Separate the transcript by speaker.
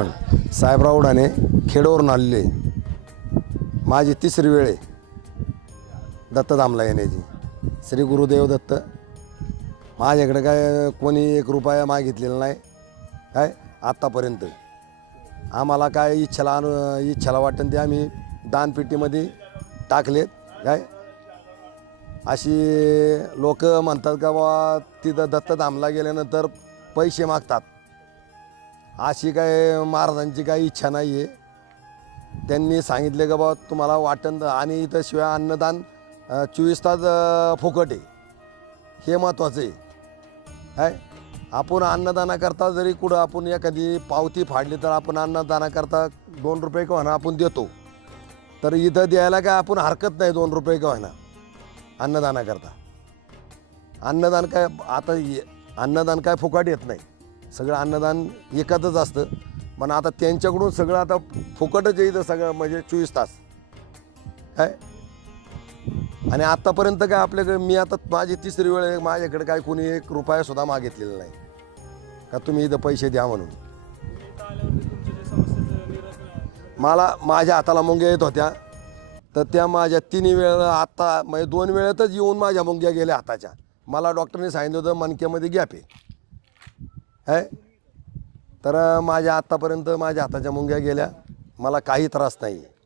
Speaker 1: पटकन साहेबराव उडाने खेडवरून आलेले. माझी तिसरी वेळ आहे. दत्तधामला येण्याची. श्री गुरुदेव दत्त. माझ्याकडे काय कोणी एक रुपया मागितलेला नाही. काय? आत्तापर्यंत आम्हाला काय इच्छाला अनु इच्छाला वाटेल ते आम्ही दानपेटीमध्ये टाकलेत. काय? अशी लोक म्हणतात का बा तिथं दत्तधामला गेल्यानंतर पैसे मागतात. अशी काय महाराजांची काही इच्छा नाही आहे त्यांनी सांगितले का बाबा तुम्हाला वाटण आणि इथं शिवाय अन्नदान चोवीस तास फुकट आहे. हे महत्त्वाचं आहे. काय आपण अन्नदानाकरता जरी कुठं आपण एखादी पावती फाडली तर आपण अन्नदानाकरता दोन रुपये का म्हणा आपण देतो. तर इथं द्यायला काय आपण हरकत नाही दोन रुपये का म्हणा अन्नदानाकरता. अन्नदान काय आता ये- अन्नदान काय फुकाट येत नाही. सगळं अन्नदान एकातच असतं. पण आता त्यांच्याकडून सगळं आता फुकटच आहे इथं सगळं म्हणजे चोवीस तास. काय? आणि आत्तापर्यंत काय आपल्याकडे मी आता माझी तिसरी वेळ माझ्याकडे काय कोणी एक रुपयासुद्धा मागितलेला नाही. का तुम्ही इथं पैसे द्या म्हणून. मला माझ्या हाताला मुंग्या येत होत्या. तर त्या माझ्या तिन्ही वेळ आत्ता म्हणजे दोन वेळेतच येऊन माझ्या मुंग्या गेल्या हाताच्या. मला डॉक्टरने सांगितलं होतं मनक्यामध्ये गॅप आहे. आहे तर माझ्या आत्तापर्यंत माझ्या हाताच्या मुंग्या गेल्या. मला काही त्रास नाही आहे